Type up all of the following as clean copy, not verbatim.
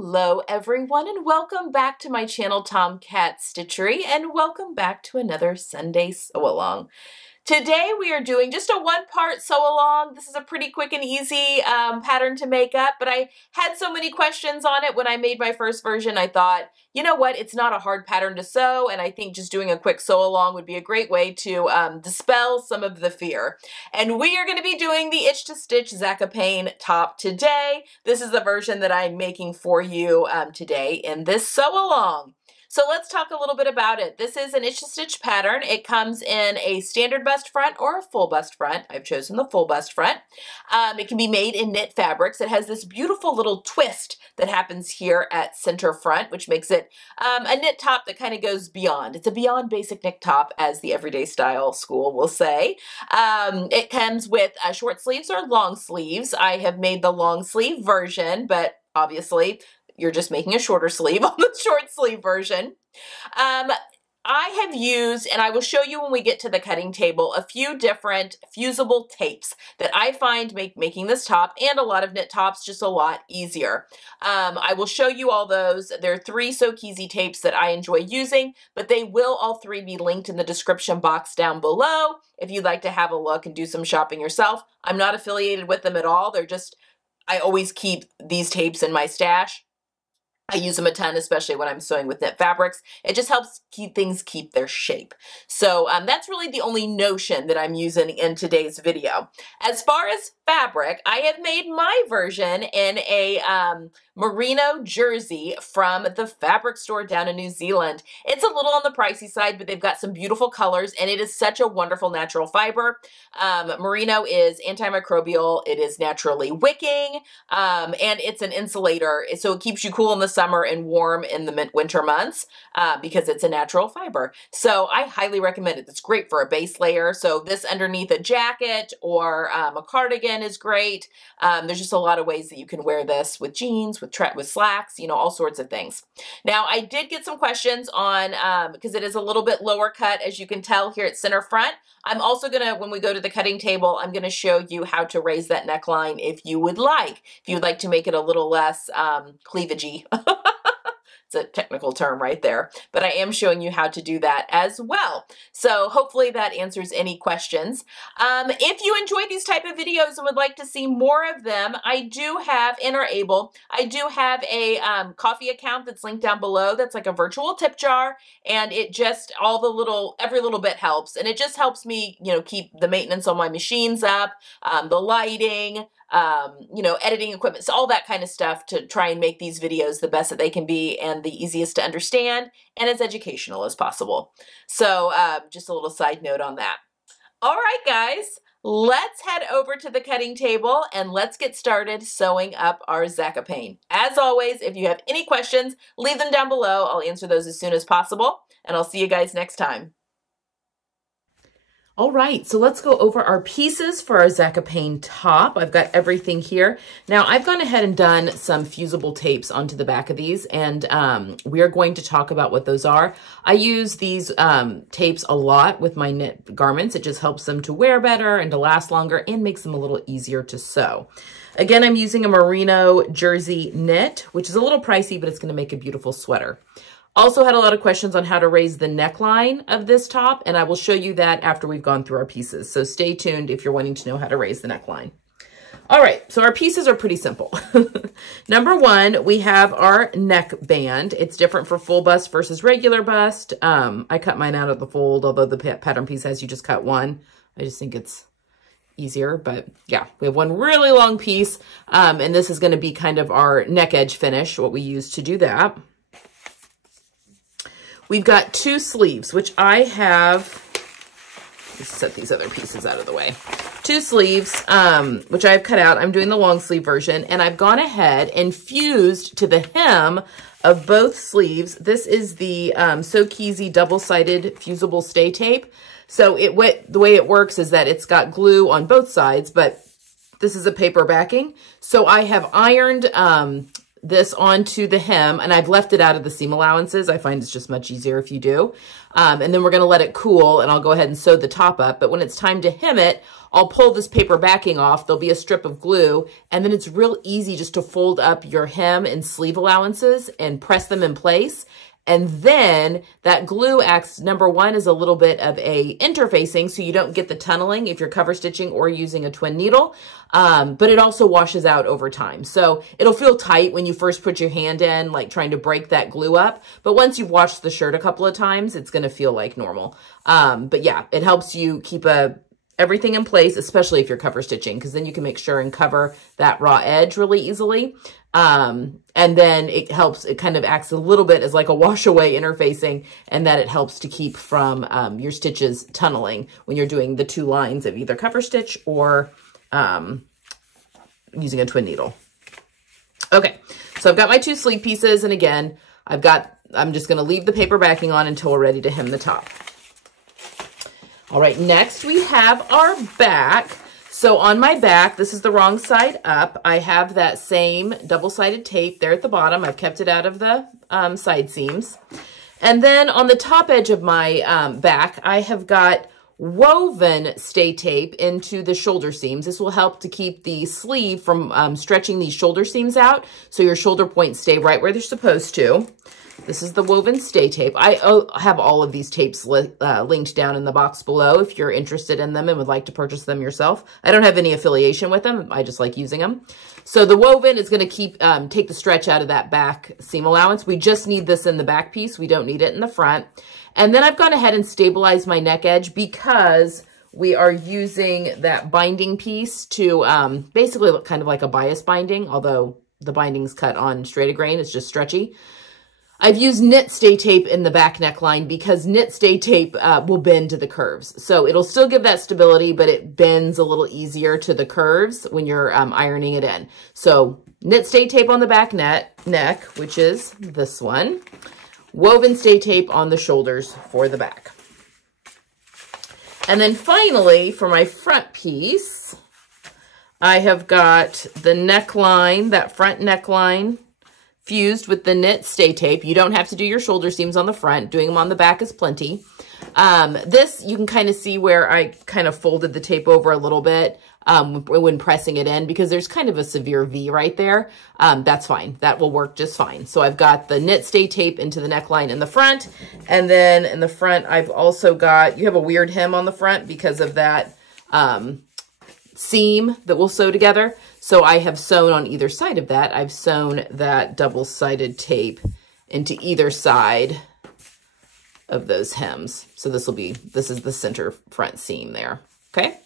Hello everyone, and welcome back to my channel Tomcat Stitchery, and welcome back to another Sunday sew along. Today we are doing just a one-part sew along. This is a pretty quick and easy pattern to make up, but I had so many questions on it when I made my first version. I thought, you know what, it's not a hard pattern to sew, and I think just doing a quick sew along would be a great way to dispel some of the fear. And we are going to be doing the Itch to Stitch Zakopane top today. This is the version that I'm making for you today in this sew along. So let's talk a little bit about it. This is an Itch to Stitch pattern. It comes in a standard bust front or a full bust front. I've chosen the full bust front. It can be made in knit fabrics. It has this beautiful little twist that happens here at center front, which makes it a knit top that kind of goes beyond. It's a beyond basic knit top, as the Everyday Style School will say. It comes with short sleeves or long sleeves. I have made the long sleeve version, but obviously you're just making a shorter sleeve on the short sleeve version. I have used, and I will show you when we get to the cutting table, a few different fusible tapes that I find make making this top and a lot of knit tops just a lot easier. I will show you all those. There are 3 Soak Easy tapes that I enjoy using, but they will all 3 be linked in the description box down below if you'd like to have a look and do some shopping yourself. I'm not affiliated with them at all. They're just, I always keep these tapes in my stash. I use them a ton, especially when I'm sewing with knit fabrics. It just helps keep things keep their shape. So that's really the only notion that I'm using in today's video. As far as fabric, I have made my version in a merino jersey from the fabric store down in New Zealand. It's a little on the pricey side, but they've got some beautiful colors, and it is such a wonderful natural fiber. Merino is antimicrobial, it is naturally wicking, and it's an insulator, so it keeps you cool in the summer and warm in the winter months because it's a natural fiber. So I highly recommend it. It's great for a base layer. So this underneath a jacket or a cardigan is great. There's just a lot of ways that you can wear this with jeans, with slacks, you know, all sorts of things. Now I did get some questions on, because it is a little bit lower cut, as you can tell here at center front. I'm also gonna, when we go to the cutting table, I'm gonna show you how to raise that neckline if you would like. If you would like to make it a little less cleavagey. It's a technical term right there, but I am showing you how to do that as well. So hopefully that answers any questions. If you enjoy these type of videos and would like to see more of them, I do have, and are able, I do have a coffee account that's linked down below. That's like a virtual tip jar, and it just, every little bit helps. And it just helps me, you know, keep the maintenance on my machines up, the lighting, you know, editing equipment, so all that kind of stuff to try and make these videos the best that they can be and the easiest to understand and as educational as possible. So just a little side note on that. All right, guys, let's head over to the cutting table and let's get started sewing up our Zakopane. As always, if you have any questions, leave them down below. I'll answer those as soon as possible, and I'll see you guys next time. All right, so let's go over our pieces for our Zakopane top. I've got everything here. Now, I've gone ahead and done some fusible tapes onto the back of these, and we are going to talk about what those are. I use these tapes a lot with my knit garments. It just helps them to wear better and to last longer and makes them a little easier to sew. Again, I'm using a merino jersey knit, which is a little pricey, but it's gonna make a beautiful sweater. Also had a lot of questions on how to raise the neckline of this top, and I will show you that after we've gone through our pieces. So stay tuned if you're wanting to know how to raise the neckline. All right, so our pieces are pretty simple. Number 1, we have our neck band. It's different for full bust versus regular bust. I cut mine out of the fold, although the pattern piece has you just cut one. I just think it's easier, but yeah, we have one really long piece, and this is gonna be kind of our neck edge finish, what we use to do that. We've got 2 sleeves, which I have, let's set these other pieces out of the way. 2 sleeves, which I've cut out. I'm doing the long sleeve version, and I've gone ahead and fused to the hem of both sleeves. This is the Soak Easy double-sided fusible stay tape. So the way it works is that it's got glue on both sides, but this is a paper backing. So I have ironed this onto the hem, and I've left it out of the seam allowances. I find it's just much easier if you do. And then we're gonna let it cool, and I'll go ahead and sew the top up. But when it's time to hem it, I'll pull this paper backing off. There'll be a strip of glue, and then it's real easy just to fold up your hem and sleeve allowances and press them in place. And then that glue acts, number one, is a little bit of a interfacing, so you don't get the tunneling if you're cover stitching or using a twin needle, but it also washes out over time. So it'll feel tight when you first put your hand in, like trying to break that glue up. But once you've washed the shirt a couple of times, it's gonna feel like normal. But yeah, it helps you keep everything in place, especially if you're cover stitching, because then you can make sure and cover that raw edge really easily. And then it helps, it kind of acts a little bit as like a wash away interfacing, and that it helps to keep from your stitches tunneling when you're doing the 2 lines of either cover stitch or using a twin needle. Okay, so I've got my 2 sleeve pieces, and again, I'm just gonna leave the paper backing on until we're ready to hem the top. All right, next we have our back. So on my back, this is the wrong side up. I have that same double-sided tape there at the bottom. I've kept it out of the side seams. And then on the top edge of my back, I have got woven stay tape into the shoulder seams. This will help to keep the sleeve from stretching these shoulder seams out, so your shoulder points stay right where they're supposed to. This is the woven stay tape. I have all of these tapes linked down in the box below if you're interested in them and would like to purchase them yourself. I don't have any affiliation with them. I just like using them. So the woven is going to take the stretch out of that back seam allowance. We just need this in the back piece. We don't need it in the front. And then I've gone ahead and stabilized my neck edge because we are using that binding piece to basically look kind of like a bias binding, although the binding's cut on straight grain. It's just stretchy. I've used knit stay tape in the back neckline because knit stay tape will bend to the curves. So it'll still give that stability, but it bends a little easier to the curves when you're ironing it in. So knit stay tape on the back neck, which is this one. Woven stay tape on the shoulders for the back. And then finally, for my front piece, I have got the neckline, that front neckline, fused with the knit stay tape. You don't have to do your shoulder seams on the front. Doing them on the back is plenty. This, you can kind of see where I kind of folded the tape over a little bit when pressing it in, because there's kind of a severe V right there. That's fine. That will work just fine. So I've got the knit stay tape into the neckline in the front. And then in the front, I've also got, you have a weird hem on the front because of that seam that we'll sew together. So I have sewn on either side of that. I've sewn that double-sided tape into either side of those hems. So this is the center front seam there, okay?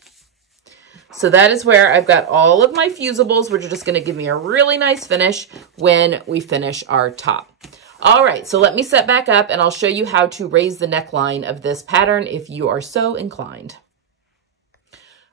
So that is where I've got all of my fusibles, which are just gonna give me a really nice finish when we finish our top. All right, so let me set back up and I'll show you how to raise the neckline of this pattern if you are so inclined.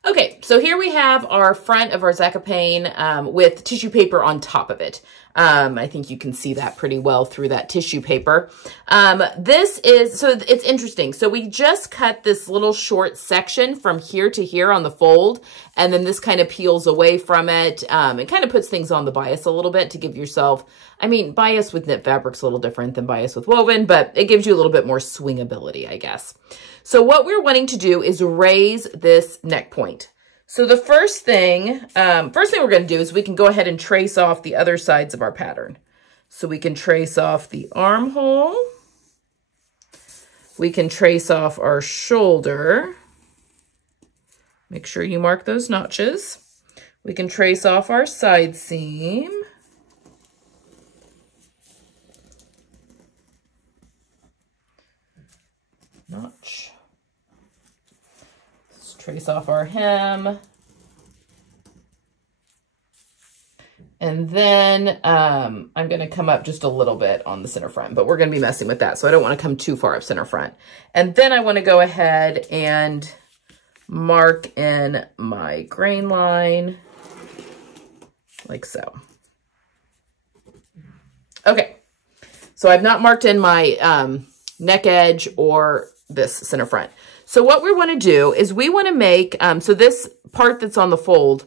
Okay, so here we have our front of our Zakopane with tissue paper on top of it. I think you can see that pretty well through that tissue paper. So it's interesting. So we just cut this little short section from here to here on the fold, and then this kind of peels away from it. It kind of puts things on the bias a little bit to give yourself, I mean, bias with knit fabric's a little different than bias with woven, but it gives you a little bit more swingability, I guess. So what we're wanting to do is raise this neck point. So the first thing we're going to do is we can go ahead and trace off the other sides of our pattern. So we can trace off the armhole. We can trace off our shoulder. Make sure you mark those notches. We can trace off our side seam. Notch. Let's trace off our hem. And then I'm going to come up just a little bit on the center front, but we're going to be messing with that, so I don't want to come too far up center front. And then I want to go ahead and mark in my grain line like so. Okay, so I've not marked in my neck edge or this center front. So what we want to do is we want to make, so this part that's on the fold,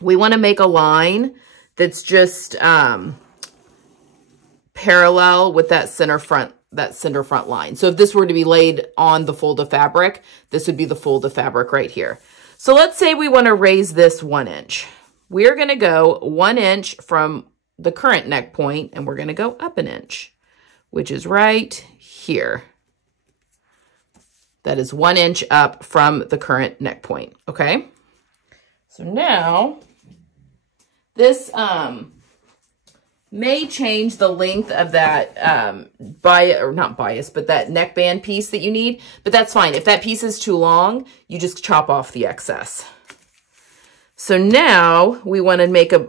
we want to make a line that's just parallel with that center front line. So if this were to be laid on the fold of fabric, this would be the fold of fabric right here. So let's say we want to raise this 1 inch. We're going to go 1 inch from the current neck point, and we're going to go up 1 inch, which is right here. That is 1 inch up from the current neck point, okay? So now, this may change the length of that, that neckband piece that you need, but that's fine. If that piece is too long, you just chop off the excess. So now we want to make a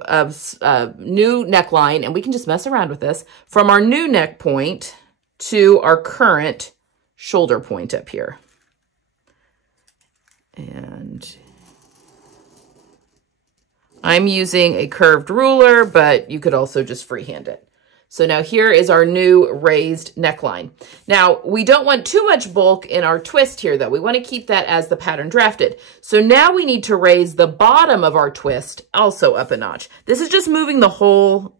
new neckline, and we can just mess around with this from our new neck point to our current shoulder point up here. And I'm using a curved ruler, but you could also just freehand it. So now here is our new raised neckline. Now, we don't want too much bulk in our twist here, though. We want to keep that as the pattern drafted. So now we need to raise the bottom of our twist also up a notch. This is just moving the whole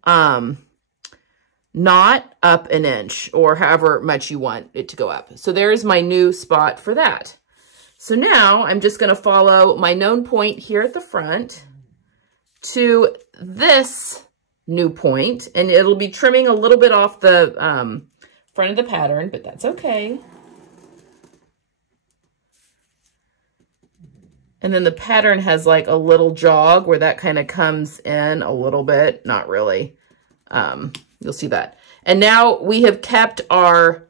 knot up 1 inch, or however much you want it to go up. So there's my new spot for that. So now I'm just going to follow my known point here at the front to this new point, and it'll be trimming a little bit off the front of the pattern, but that's okay. And then the pattern has like a little jog where that kind of comes in a little bit, not really. You'll see that. And now we have kept our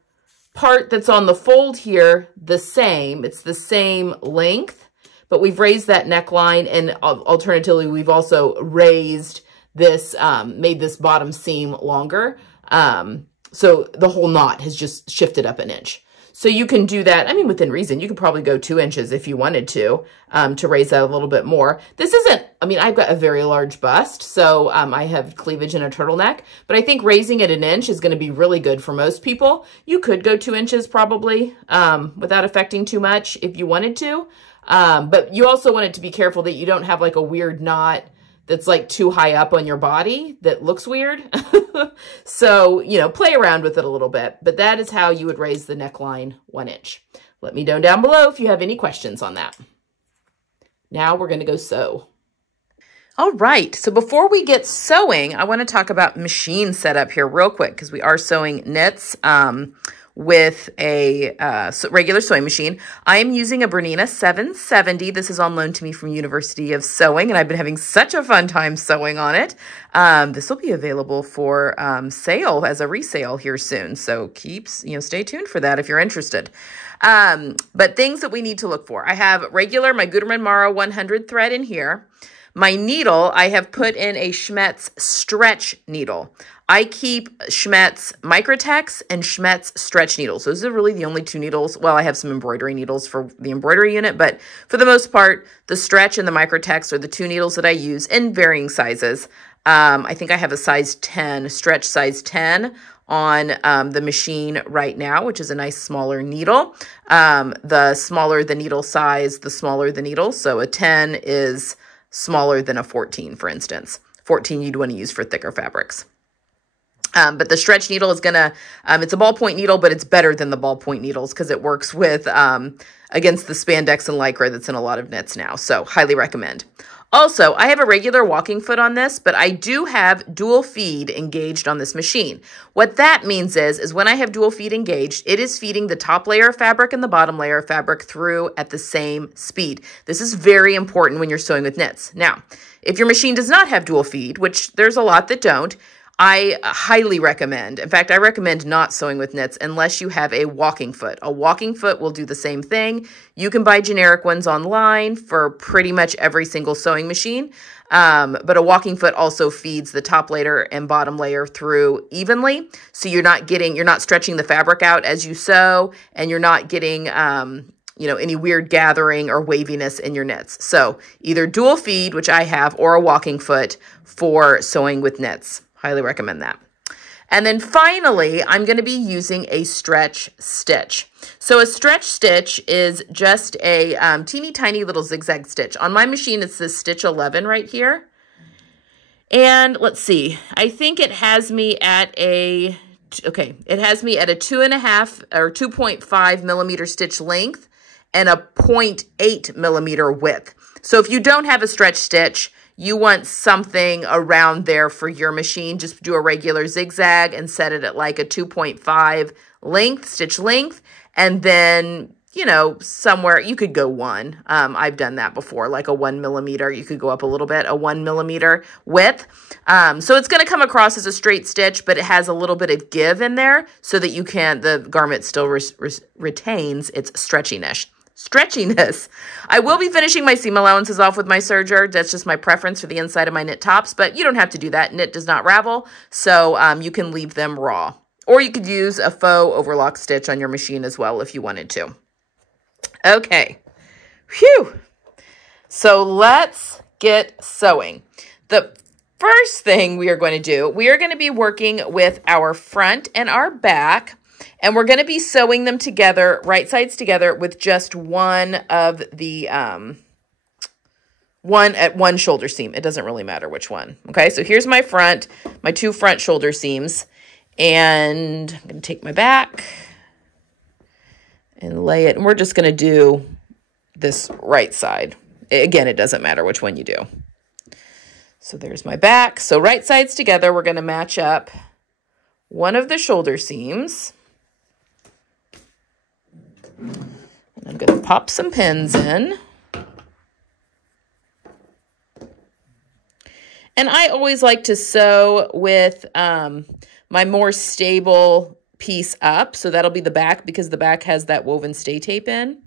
part that's on the fold here the same. It's the same length, but we've raised that neckline, and alternatively, we've also raised this, made this bottom seam longer. So the whole knot has just shifted up 1 inch. So you can do that. I mean, within reason, you could probably go 2 inches if you wanted to raise that a little bit more. This isn't, I mean, I've got a very large bust, so I have cleavage and a turtleneck, but I think raising it 1 inch is going to be really good for most people. You could go 2 inches probably without affecting too much if you wanted to. But you also want it to be careful that you don't have like a weird knot that's like too high up on your body that looks weird. So, you know, play around with it a little bit, but that is how you would raise the neckline 1 inch. Let me know down below if you have any questions on that. Now we're going to go sew. All right, so before we get sewing, I want to talk about machine setup here real quick, because we are sewing knits with a regular sewing machine. I am using a Bernina 770. This is on loan to me from University of Sewing, and I've been having such a fun time sewing on it. This will be available for sale as a resale here soon, so stay tuned for that if you're interested. But things that we need to look for. I have my Gutermann Mara 100 thread in here. My needle, I have put in a Schmetz stretch needle. I keep Schmetz Microtex and Schmetz stretch needles. Those are really the only two needles. Well, I have some embroidery needles for the embroidery unit, but for the most part, the stretch and the Microtex are the two needles that I use in varying sizes. I think I have a size 10, stretch size 10 on the machine right now, which is a nice smaller needle. The smaller the needle size, the smaller the needle. So a 10 is smaller than a 14, for instance. 14 you'd want to use for thicker fabrics. But the stretch needle is going to, it's a ballpoint needle, but it's better than the ballpoint needles because it works with, against the spandex and lycra that's in a lot of knits now. So highly recommend. Also, I have a regular walking foot on this, but I do have dual feed engaged on this machine. What that means is when I have dual feed engaged, it is feeding the top layer of fabric and the bottom layer of fabric through at the same speed. This is very important when you're sewing with knits. Now, if your machine does not have dual feed, which there's a lot that don't, I highly recommend, in fact, I recommend not sewing with knits unless you have a walking foot. A walking foot will do the same thing. You can buy generic ones online for pretty much every single sewing machine, but a walking foot also feeds the top layer and bottom layer through evenly, so you're not stretching the fabric out as you sew, and you're not getting any weird gathering or waviness in your knits. So either dual feed, which I have, or a walking foot for sewing with knits. Highly recommend that. And then finally, I'm going to be using a stretch stitch. So a stretch stitch is just a teeny tiny little zigzag stitch. On my machine, it's this stitch 11 right here. And let's see, I think it has me at a, okay, it has me at a 2.5 or 2.5 millimeter stitch length and a 0.8 millimeter width. So if you don't have a stretch stitch, you want something around there for your machine. Just do a regular zigzag and set it at like a 2.5 length, stitch length, and then, you know, somewhere you could go 1. I've done that before, like a 1 millimeter. You could go up a little bit, a 1 millimeter width. So it's going to come across as a straight stitch, but it has a little bit of give in there so that you can, the garment still retains its stretchiness. I will be finishing my seam allowances off with my serger. That's just my preference for the inside of my knit tops, but you don't have to do that. Knit does not ravel, so you can leave them raw. Or you could use a faux overlock stitch on your machine as well if you wanted to. Okay, whew. So let's get sewing. The first thing we are going to do, we are going to be working with our front and our back, and we're going to be sewing them together, right sides together, with just one of the, one shoulder seam. It doesn't really matter which one. Okay, so here's my front, my 2 front shoulder seams, and I'm going to take my back and lay it, and we're just going to do this right side. Again, it doesn't matter which one you do. So there's my back. So right sides together, we're going to match up one of the shoulder seams. And I'm going to pop some pins in. And I always like to sew with my more stable piece up. So that'll be the back, because the back has that woven stay tape in.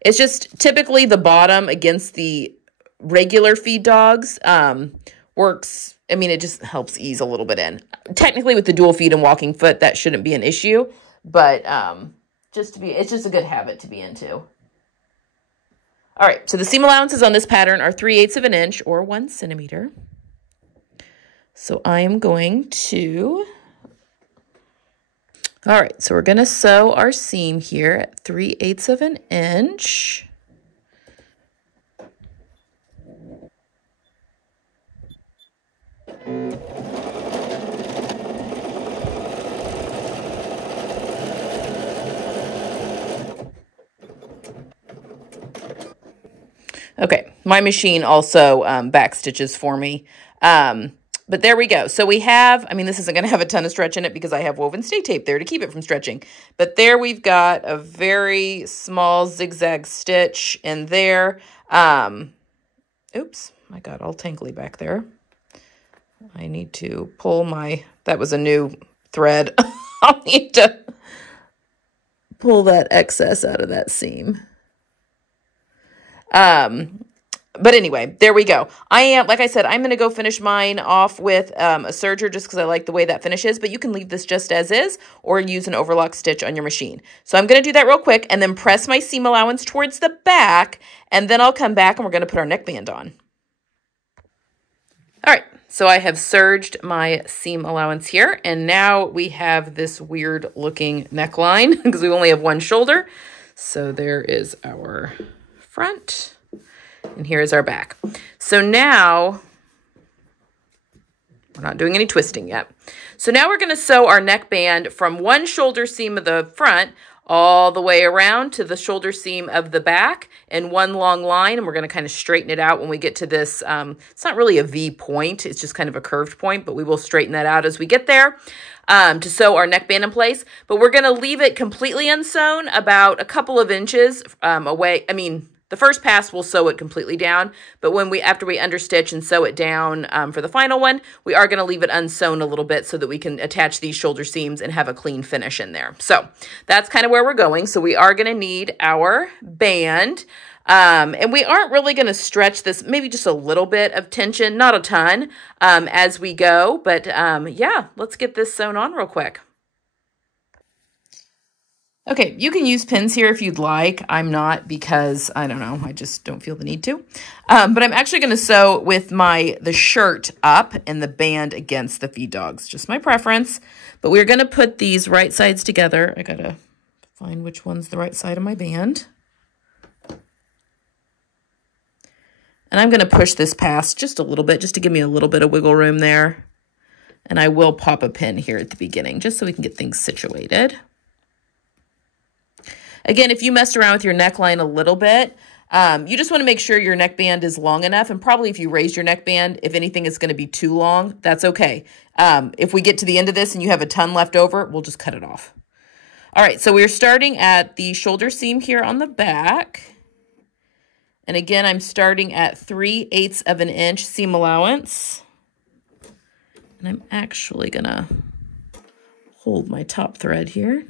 It's just typically the bottom against the regular feed dogs works. I mean, it just helps ease a little bit in. Technically with the dual feed and walking foot, that shouldn't be an issue, but it's just a good habit to be into. All right, so the seam allowances on this pattern are 3/8 of an inch or 1 centimeter. So I am going to, all right, so we're going to sew our seam here at 3/8 of an inch. Okay, my machine also back stitches for me. But there we go. So we have, I mean, this isn't going to have a ton of stretch in it because I have woven stay tape there to keep it from stretching. But there we've got a very small zigzag stitch in there. Oops, I got all tangly back there. I need to pull my, that was a new thread. I'll need to pull that excess out of that seam. But anyway, there we go. Like I said, I'm going to go finish mine off with a serger just because I like the way that finishes, but you can leave this just as is or use an overlock stitch on your machine. So I'm going to do that real quick and then press my seam allowance towards the back, and then I'll come back and we're going to put our neckband on. All right, so I have serged my seam allowance here, and now we have this weird looking neckline because we only have one shoulder. So there is our front. And here's our back. So now, we're not doing any twisting yet. So now we're going to sew our neckband from one shoulder seam of the front all the way around to the shoulder seam of the back in one long line. And we're going to kind of straighten it out when we get to this. It's not really a V point. It's just kind of a curved point, but we will straighten that out as we get there to sew our neckband in place. But we're going to leave it completely unsewn about a couple of inches away. I mean, the first pass, we'll sew it completely down, but after we understitch and sew it down for the final one, we are going to leave it unsewn a little bit so that we can attach these shoulder seams and have a clean finish in there. So that's kind of where we're going. So we are going to need our band, and we aren't really going to stretch this, maybe just a little bit of tension, not a ton, as we go, but yeah, let's get this sewn on real quick. Okay, you can use pins here if you'd like. I'm not because, I don't know, I just don't feel the need to. But I'm actually going to sew with the shirt up and the band against the feed dogs. Just my preference. But we're going to put these right sides together. I got to find which one's the right side of my band. And I'm going to push this past just a little bit, just to give me a little bit of wiggle room there. And I will pop a pin here at the beginning, just so we can get things situated. Again, if you messed around with your neckline a little bit, you just want to make sure your neckband is long enough. And probably if you raise your neckband, if anything is going to be too long, that's okay. If we get to the end of this and you have a ton left over, we'll just cut it off. All right, so we're starting at the shoulder seam here on the back. And again, I'm starting at 3/8 of an inch seam allowance. And I'm actually going to hold my top thread here.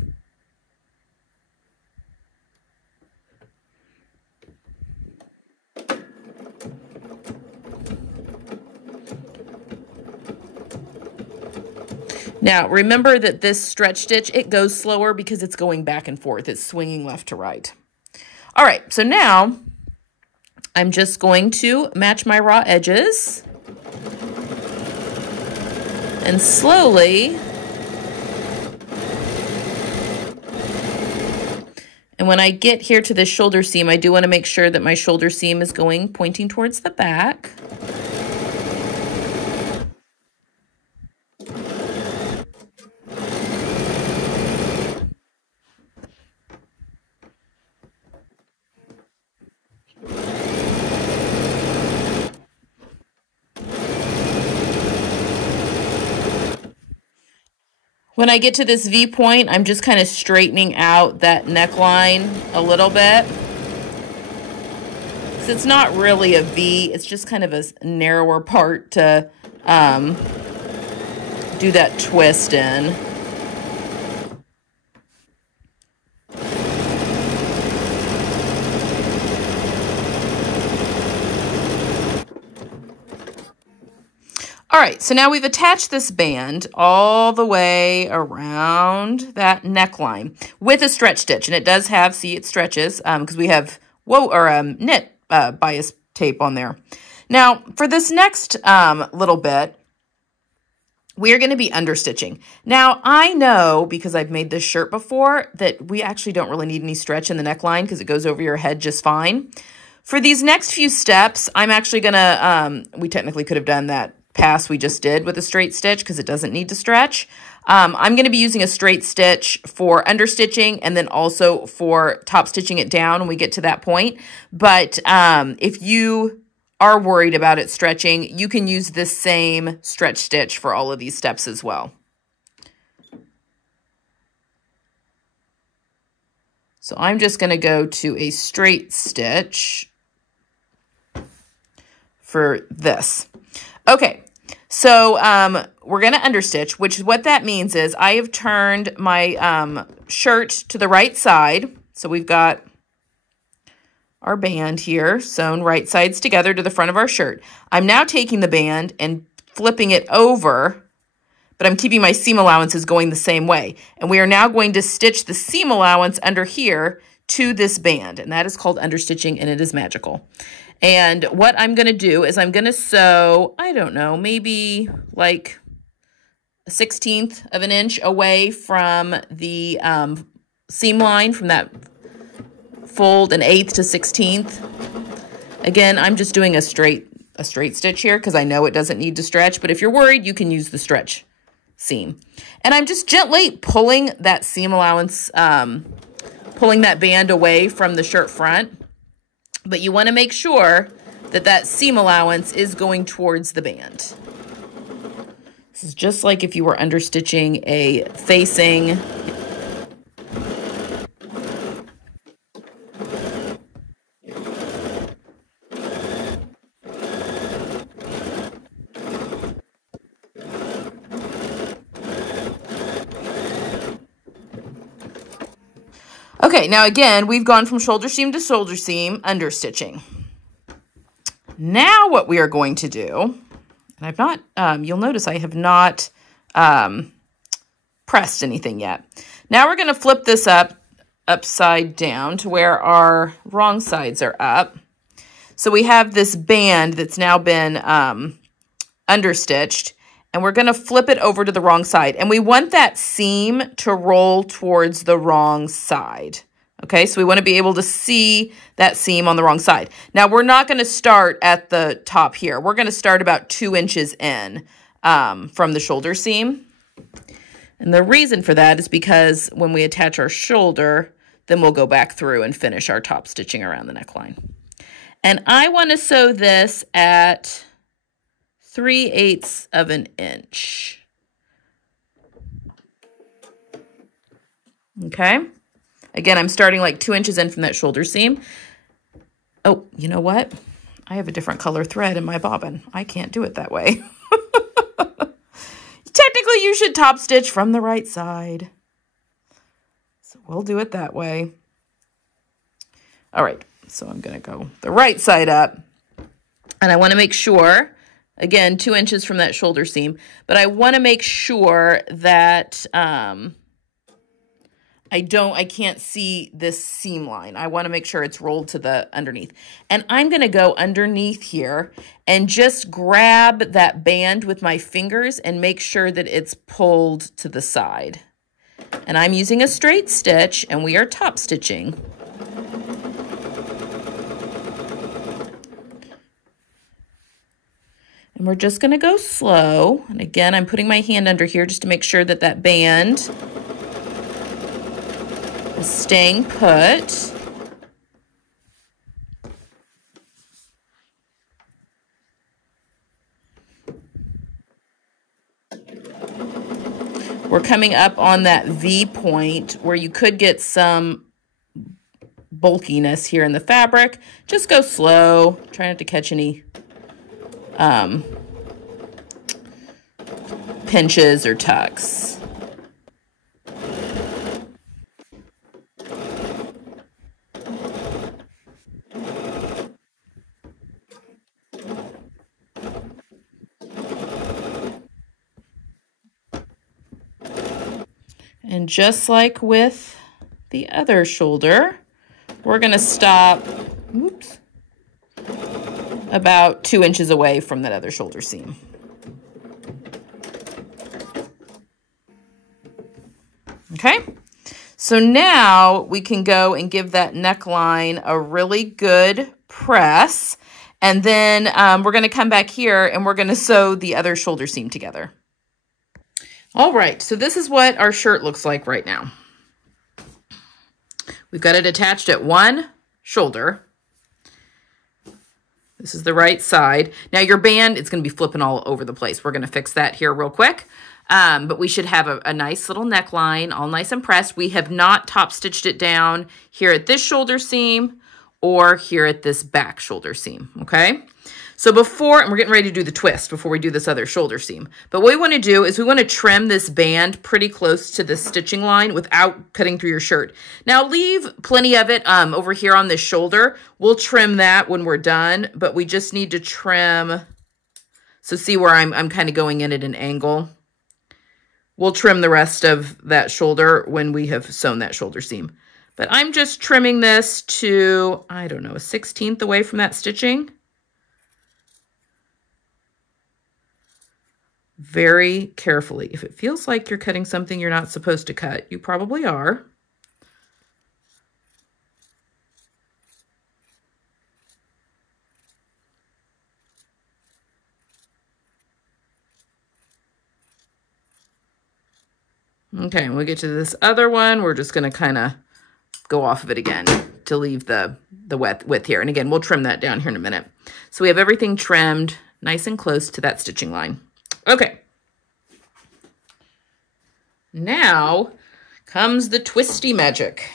Now, remember that this stretch stitch, it goes slower because it's going back and forth. It's swinging left to right. All right, so now I'm just going to match my raw edges and slowly, and when I get here to the shoulder seam, I do want to make sure that my shoulder seam is pointing towards the back. When I get to this V point, I'm just kind of straightening out that neckline a little bit. So it's not really a V, it's just kind of a narrower part to do that twist in. All right, so now we've attached this band all the way around that neckline with a stretch stitch. And it does have, see, it stretches because we have knit bias tape on there. Now, for this next little bit, we are going to be understitching. Now, I know, because I've made this shirt before, that we actually don't really need any stretch in the neckline because it goes over your head just fine. For these next few steps, I'm actually going to, we technically could have done that pass we just did with a straight stitch because it doesn't need to stretch. I'm going to be using a straight stitch for understitching and then also for top stitching it down when we get to that point. But if you are worried about it stretching, you can use this same stretch stitch for all of these steps as well. So I'm just going to go to a straight stitch for this. Okay, so we're going to understitch, which what that means is I have turned my shirt to the right side. So we've got our band here sewn right sides together to the front of our shirt. I'm now taking the band and flipping it over, but I'm keeping my seam allowances going the same way. And we are now going to stitch the seam allowance under here to this band, and that is called understitching, and it is magical. And what I'm going to do is I'm going to sew, I don't know, maybe like a 1/16 of an inch away from the seam line, from that fold, 1/8 to 1/16. Again, I'm just doing a straight stitch here because I know it doesn't need to stretch, but if you're worried, you can use the stretch seam. And I'm just gently pulling that seam allowance, pulling that band away from the shirt front. But you want to make sure that that seam allowance is going towards the band. This is just like if you were understitching a facing. Okay, now again, we've gone from shoulder seam to shoulder seam, understitching. Now what we are going to do, and I've not, you'll notice I have not pressed anything yet. Now we're going to flip this upside down to where our wrong sides are up. So we have this band that's now been understitched, and we're going to flip it over to the wrong side. And we want that seam to roll towards the wrong side. Okay, so we want to be able to see that seam on the wrong side. Now, we're not going to start at the top here. We're going to start about 2 inches in from the shoulder seam. And the reason for that is because when we attach our shoulder, then we'll go back through and finish our top stitching around the neckline. And I want to sew this at 3/8 of an inch. Okay. Again, I'm starting like 2 inches in from that shoulder seam. Oh, you know what? I have a different color thread in my bobbin. I can't do it that way. Technically, you should top stitch from the right side. So we'll do it that way. All right, so I'm going to go the right side up. And I want to make sure, again, 2 inches from that shoulder seam, but I want to make sure that I can't see this seam line. I want to make sure it's rolled to the underneath. And I'm going to go underneath here and just grab that band with my fingers and make sure that it's pulled to the side. And I'm using a straight stitch, and we are top stitching. And we're just going to go slow. And again, I'm putting my hand under here just to make sure that that band is staying put. We're coming up on that V point where you could get some bulkiness here in the fabric. Just go slow. Try not to catch any pinches or tucks. And just like with the other shoulder, we're going to stop, oops, about 2 inches away from that other shoulder seam. Okay, so now we can go and give that neckline a really good press. And then we're going to come back here and we're going to sew the other shoulder seam together. All right, so this is what our shirt looks like right now. We've got it attached at one shoulder. This is the right side. Now your band, it's going to be flipping all over the place. We're going to fix that here real quick. But we should have a nice little neckline, all nice and pressed. We have not top stitched it down here at this shoulder seam or here at this back shoulder seam, okay? So and we're getting ready to do the twist before we do this other shoulder seam. But what we want to do is we want to trim this band pretty close to the stitching line without cutting through your shirt. Now leave plenty of it over here on this shoulder. We'll trim that when we're done, but we just need to trim. So see where I'm kind of going in at an angle. We'll trim the rest of that shoulder when we have sewn that shoulder seam. But I'm just trimming this to, I don't know, 1/16 away from that stitching. Very carefully. If it feels like you're cutting something you're not supposed to cut, you probably are. Okay, when we get to this other one, we're just going to kind of go off of it again to leave the width here. And again, we'll trim that down here in a minute. So we have everything trimmed nice and close to that stitching line. Okay. Now comes the twisty magic,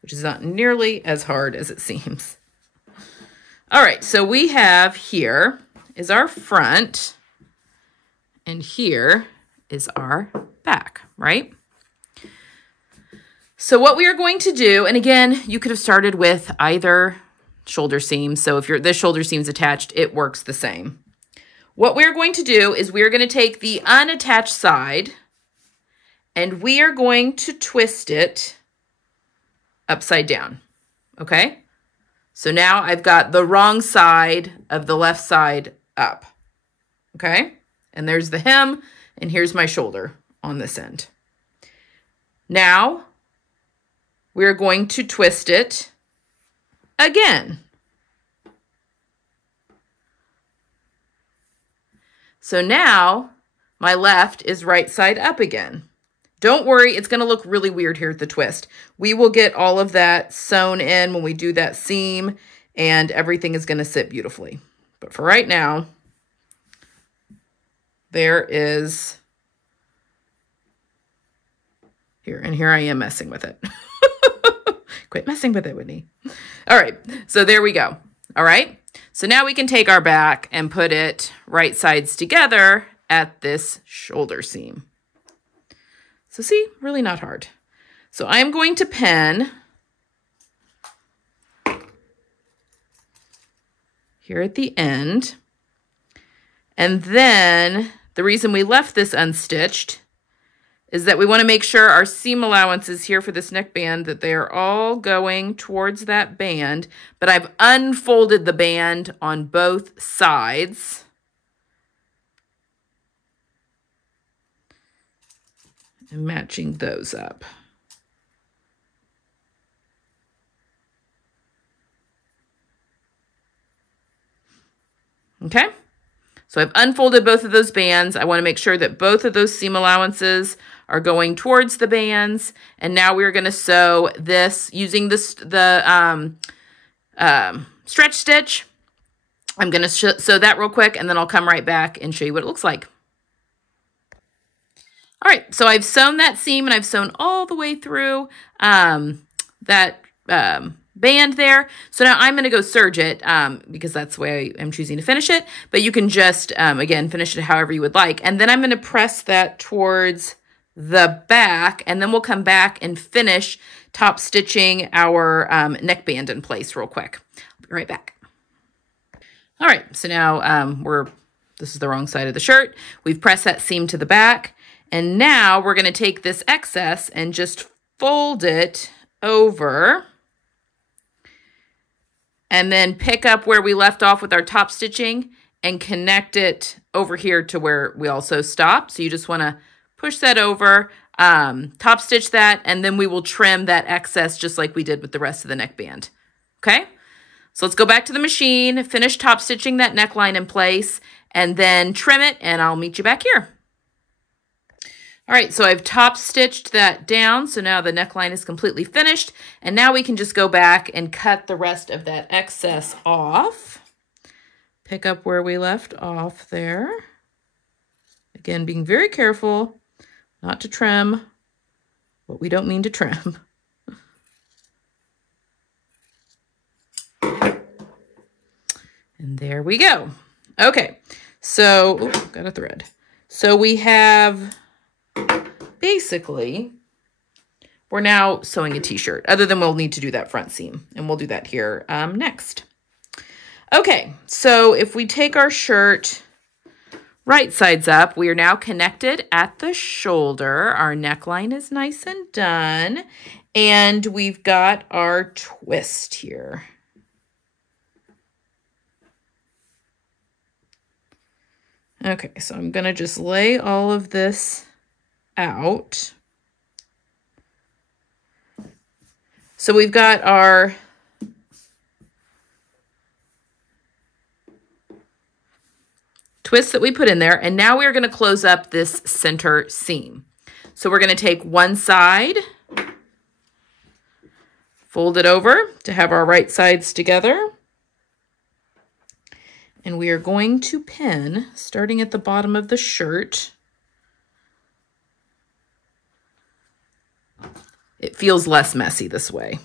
which is not nearly as hard as it seems. All right, so we have here is our front, and here is our back, right? So what we are going to do, and again, you could have started with either shoulder seam. So if this shoulder seam is attached, it works the same. What we're going to do is we're going to take the unattached side and we are going to twist it upside down, okay? So now I've got the wrong side of the left side up, okay? And there's the hem, and here's my shoulder on this end. Now, we're going to twist it again. So now my left is right side up again. Don't worry, it's going to look really weird here at the twist. We will get all of that sewn in when we do that seam, and everything is going to sit beautifully. But for right now, there is, here I am messing with it. Quit messing with it, Whitney. All right, so there we go. All right, so now we can take our back and put it right sides together at this shoulder seam. So see, really not hard. So I'm going to pin here at the end. And then the reason we left this unstitched is that we want to make sure our seam allowances here for this neckband, that they are all going towards that band, but I've unfolded the band on both sides. And matching those up. Okay, so I've unfolded both of those bands. I want to make sure that both of those seam allowances are going towards the bands. And now we're going to sew this using the stretch stitch. I'm going to sew that real quick, and then I'll come right back and show you what it looks like. All right, so I've sewn that seam, and I've sewn all the way through that band there. So now I'm going to go serge it because that's the way I'm choosing to finish it. But you can just, again, finish it however you would like. And then I'm going to press that towards the back, and then we'll come back and finish top stitching our neckband in place real quick. I'll be right back. All right, so now this is the wrong side of the shirt. We've pressed that seam to the back. And now we're going to take this excess and just fold it over and then pick up where we left off with our top stitching and connect it over here to where we also stopped. So you just want to push that over, top stitch that, and then we will trim that excess just like we did with the rest of the neckband. Okay? So let's go back to the machine, finish top stitching that neckline in place, and then trim it, and I'll meet you back here. All right, so I've top stitched that down. So now the neckline is completely finished. And now we can just go back and cut the rest of that excess off. Pick up where we left off there. Again, being very careful not to trim what we don't mean to trim. And there we go. Okay, so, got a thread. So we have... basically, we're now sewing a t-shirt, other than we'll need to do that front seam, and we'll do that here next. Okay, so if we take our shirt right sides up, we are now connected at the shoulder. Our neckline is nice and done, and we've got our twist here. Okay, so I'm going to just lay all of this out. So we've got our twist that we put in there, and now we're going to close up this center seam. So we're going to take one side, fold it over to have our right sides together, and we are going to pin, starting at the bottom of the shirt. It feels less messy this way.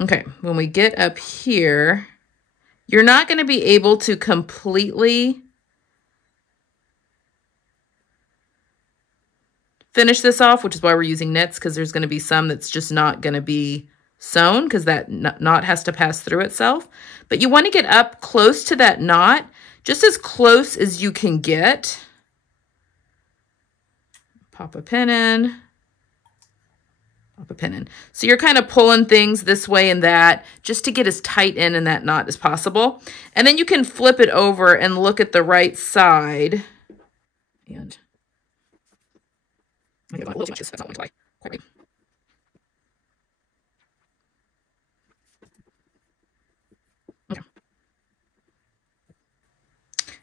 Okay, when we get up here, you're not going to be able to completely finish this off, which is why we're using knits, because there's going to be some that's just not going to be sewn because that knot has to pass through itself. But you want to get up close to that knot, just as close as you can get. Pop a pin in. Pop a pin in. So you're kind of pulling things this way and that just to get as tight in that knot as possible. And then you can flip it over and look at the right side. And I got a little too much. That's not going to quite right. Okay.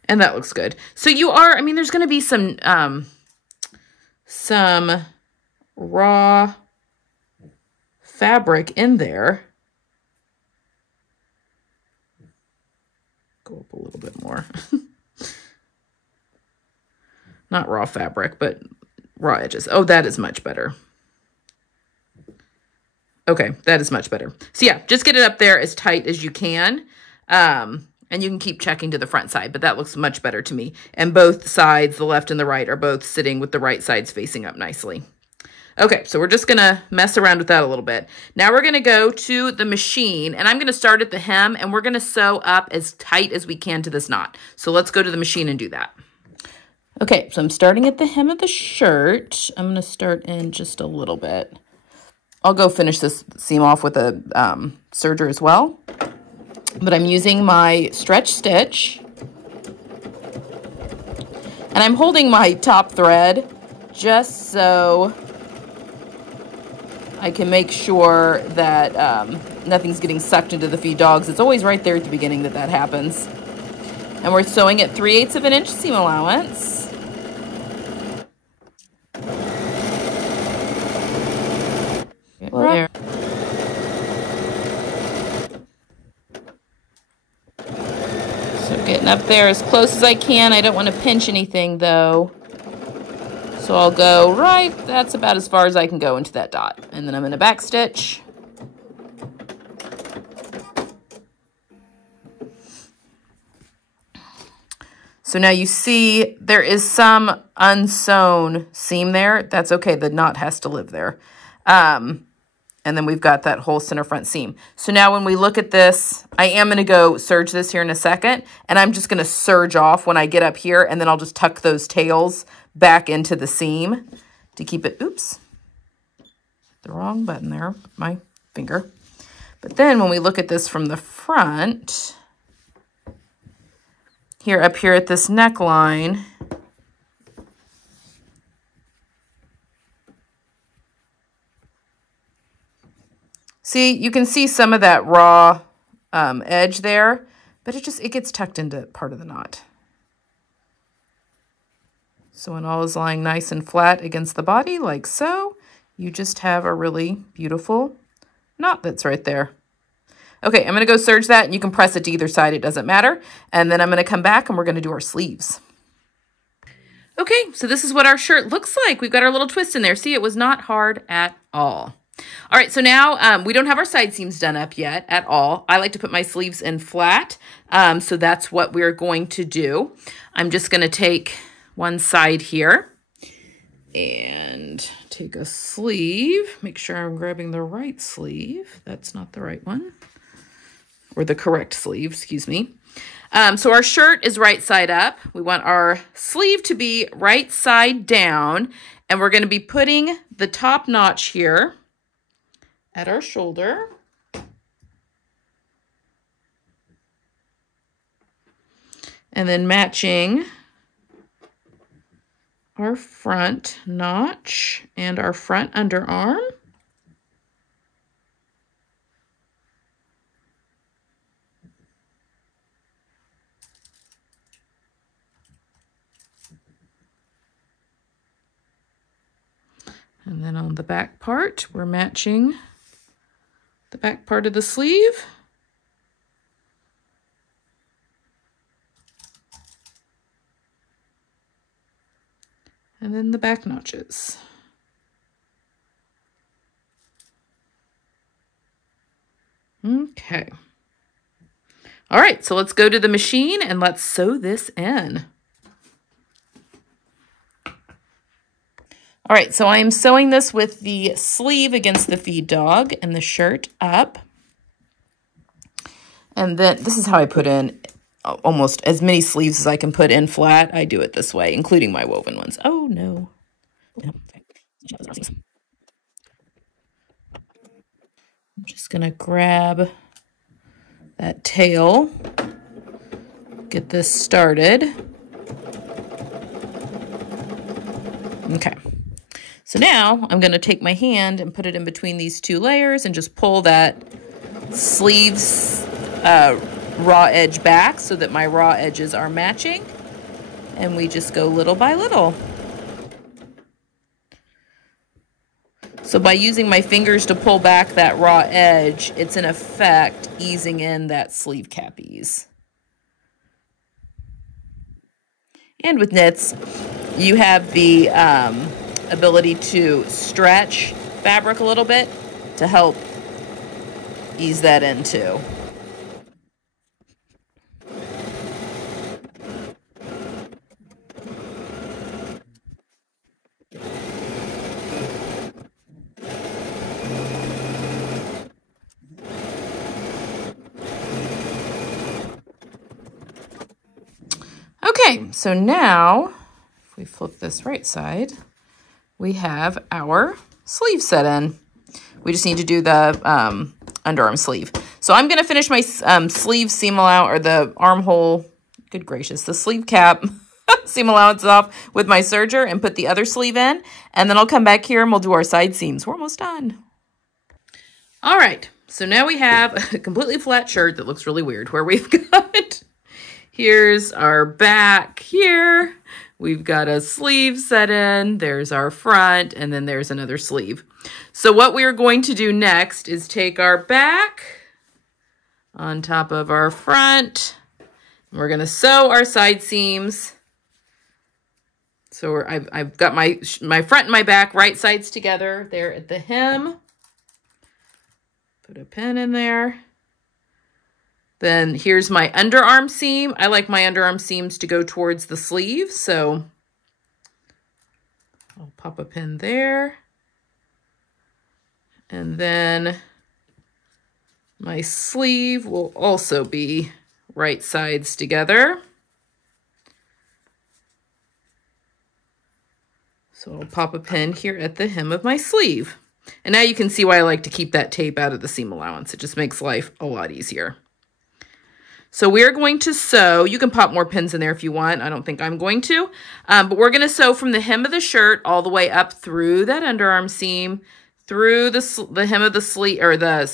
And that looks good. So you are, I mean, there's going to be some raw fabric in there. Go up a little bit more. Not raw fabric, but raw edges. Oh, that is much better. Okay, that is much better. So yeah, just get it up there as tight as you can. And you can keep checking to the front side, but that looks much better to me. And both sides, the left and the right, are both sitting with the right sides facing up nicely. Okay, so we're just gonna mess around with that a little bit. Now we're gonna go to the machine, and I'm gonna start at the hem, and we're gonna sew up as tight as we can to this knot. So let's go to the machine and do that. Okay, so I'm starting at the hem of the shirt. I'm gonna start in just a little bit. I'll go finish this seam off with a serger as well. But I'm using my stretch stitch. And I'm holding my top thread just so I can make sure that nothing's getting sucked into the feed dogs. It's always right there at the beginning that happens. And we're sewing at 3/8 of an inch seam allowance. Right there. So getting up there as close as I can. I don't want to pinch anything though. So I'll go right, that's about as far as I can go into that dot. And then I'm going to back stitch. So now you see there is some unsewn seam there. That's okay, the knot has to live there. And then we've got that whole center front seam. So now when we look at this, I am going to go serge this here in a second, and I'm just going to serge off when I get up here, and then I'll just tuck those tails back into the seam to keep it, oops, the wrong button there, my finger. But then when we look at this from the front, here up here at this neckline, see, you can see some of that raw edge there, but it gets tucked into part of the knot. So when all is lying nice and flat against the body, like so, you just have a really beautiful knot that's right there. Okay, I'm going to go serge that, and you can press it to either side. It doesn't matter. And then I'm going to come back, and we're going to do our sleeves. Okay, so this is what our shirt looks like. We've got our little twist in there. See, it was not hard at all. All right, so now we don't have our side seams done up yet at all. I like to put my sleeves in flat, so that's what we're going to do. I'm just going to take one side here and take a sleeve. Make sure I'm grabbing the right sleeve. That's not the right one. Or the correct sleeve, excuse me. So our shirt is right side up. We want our sleeve to be right side down, and we're going to be putting the top notch here at our shoulder. And then matching our front notch and our front underarm. And then on the back part, we're matching the back part of the sleeve. And then the back notches. Okay. All right, so let's go to the machine and let's sew this in. All right, so I am sewing this with the sleeve against the feed dog and the shirt up. And then this is how I put in almost as many sleeves as I can put in flat. I do it this way, including my woven ones. Oh, no. Just gonna grab that tail, get this started. Okay, so now I'm gonna take my hand and put it in between these two layers and just pull that sleeves raw edge back so that my raw edges are matching. And we just go little by little. So by using my fingers to pull back that raw edge, it's in effect easing in that sleeve cap ease. And with knits, you have the ability to stretch fabric a little bit to help ease that in too. Okay, so now, if we flip this right side, we have our sleeve set in. We just need to do the underarm sleeve. So I'm going to finish my sleeve seam allowance, or the armhole, good gracious, the sleeve cap seam allowance off with my serger and put the other sleeve in. And then I'll come back here and we'll do our side seams. We're almost done. All right, so now we have a completely flat shirt that looks really weird, where we've got... Here's our back here. We've got a sleeve set in. There's our front, and then there's another sleeve. So what we're going to do next is take our back on top of our front. We're going to sew our side seams. So I've got my front and my back right sides together there at the hem. Put a pin in there. Then here's my underarm seam. I like my underarm seams to go towards the sleeve, so I'll pop a pin there. And then my sleeve will also be right sides together. So I'll pop a pin here at the hem of my sleeve. And now you can see why I like to keep that tape out of the seam allowance. It just makes life a lot easier. So we're going to sew. You can pop more pins in there if you want. I don't think I'm going to. But we're going to sew from the hem of the shirt all the way up through that underarm seam, through the hem of the sleeve, or the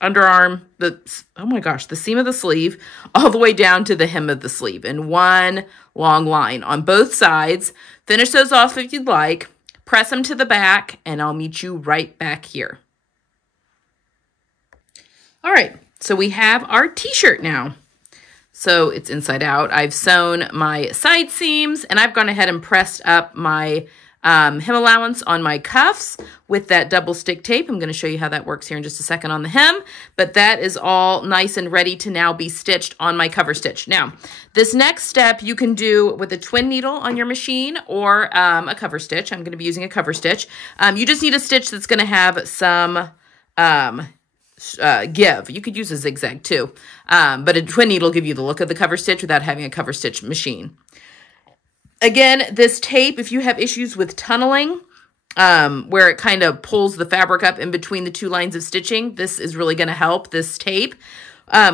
underarm, the seam of the sleeve, all the way down to the hem of the sleeve in one long line on both sides. Finish those off if you'd like. Press them to the back, and I'll meet you right back here. All right. So we have our t-shirt now. So it's inside out. I've sewn my side seams, and I've gone ahead and pressed up my hem allowance on my cuffs with that double stick tape. I'm going to show you how that works here in just a second on the hem, but that is all nice and ready to now be stitched on my cover stitch. Now, this next step you can do with a twin needle on your machine or a cover stitch. I'm going to be using a cover stitch. You just need a stitch that's going to have some give. You could use a zigzag too, but a twin needle will give you the look of the cover stitch without having a cover stitch machine. Again, this tape, if you have issues with tunneling, where it kind of pulls the fabric up in between the two lines of stitching, this is really going to help, this tape.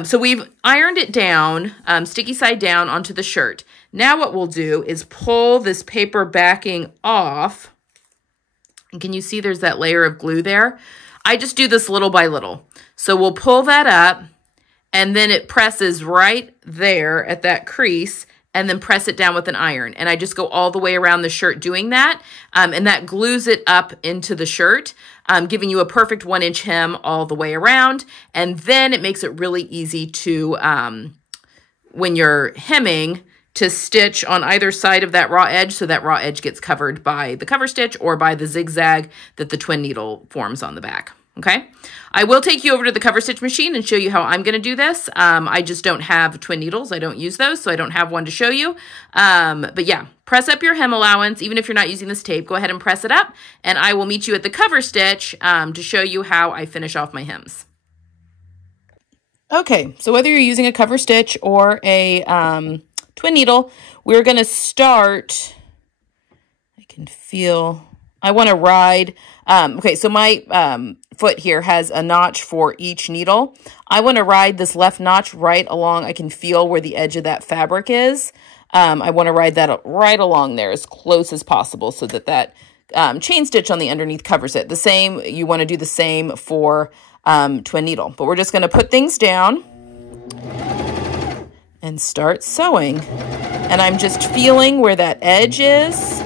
So we've ironed it down, sticky side down onto the shirt. Now what we'll do is pull this paper backing off. And can you see there's that layer of glue there? I just do this little by little. So we'll pull that up, and then it presses right there at that crease, and then press it down with an iron. And I just go all the way around the shirt doing that, and that glues it up into the shirt, giving you a perfect 1-inch hem all the way around. And then it makes it really easy to, when you're hemming, to stitch on either side of that raw edge, so that raw edge gets covered by the cover stitch or by the zigzag that the twin needle forms on the back. Okay, I will take you over to the cover stitch machine and show you how I'm going to do this. I just don't have twin needles. I don't use those, so I don't have one to show you. But yeah, press up your hem allowance. Even if you're not using this tape, go ahead and press it up, and I will meet you at the cover stitch to show you how I finish off my hems. Okay, so whether you're using a cover stitch or a twin needle, we're going to start, I can feel, I want to ride Okay, so my foot here has a notch for each needle. I want to ride this left notch right along. I can feel where the edge of that fabric is. I want to ride that right along there as close as possible so that that chain stitch on the underneath covers it. The same, you want to do the same for twin needle. But we're just going to put things down and start sewing. And I'm just feeling where that edge is.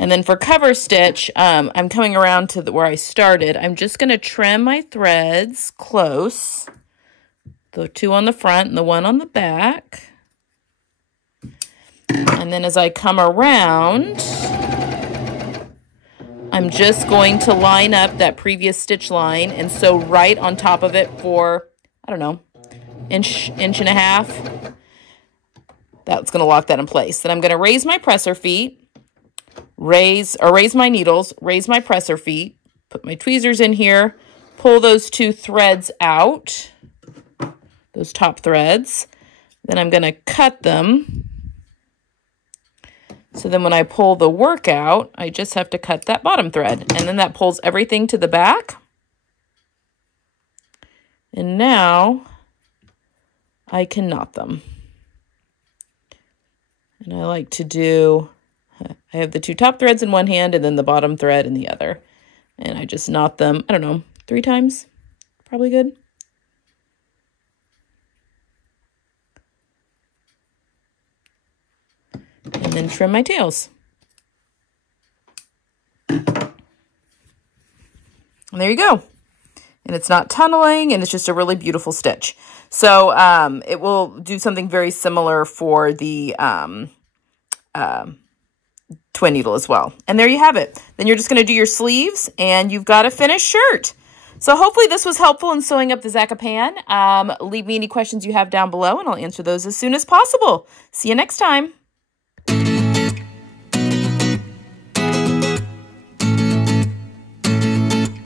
And then for cover stitch, I'm coming around to where I started. I'm just going to trim my threads close. The two on the front and the one on the back. And then as I come around, I'm just going to line up that previous stitch line and sew right on top of it for, I don't know, inch and a half. That's going to lock that in place. Then I'm going to raise my presser feet. Raise my needles, raise my presser feet, put my tweezers in here, pull those two threads out, those top threads. Then I'm going to cut them. So then when I pull the work out, I just have to cut that bottom thread. And then that pulls everything to the back. And now I can knot them. And I like to do... I have the two top threads in one hand and then the bottom thread in the other. And I just knot them, I don't know, 3 times. Probably good. And then trim my tails. And there you go. And it's not tunneling, and it's just a really beautiful stitch. So it will do something very similar for the twin needle as well. And there you have it. Then you're just going to do your sleeves and you've got a finished shirt. So hopefully this was helpful in sewing up the Zakopane. Leave me any questions you have down below and I'll answer those as soon as possible. See you next time.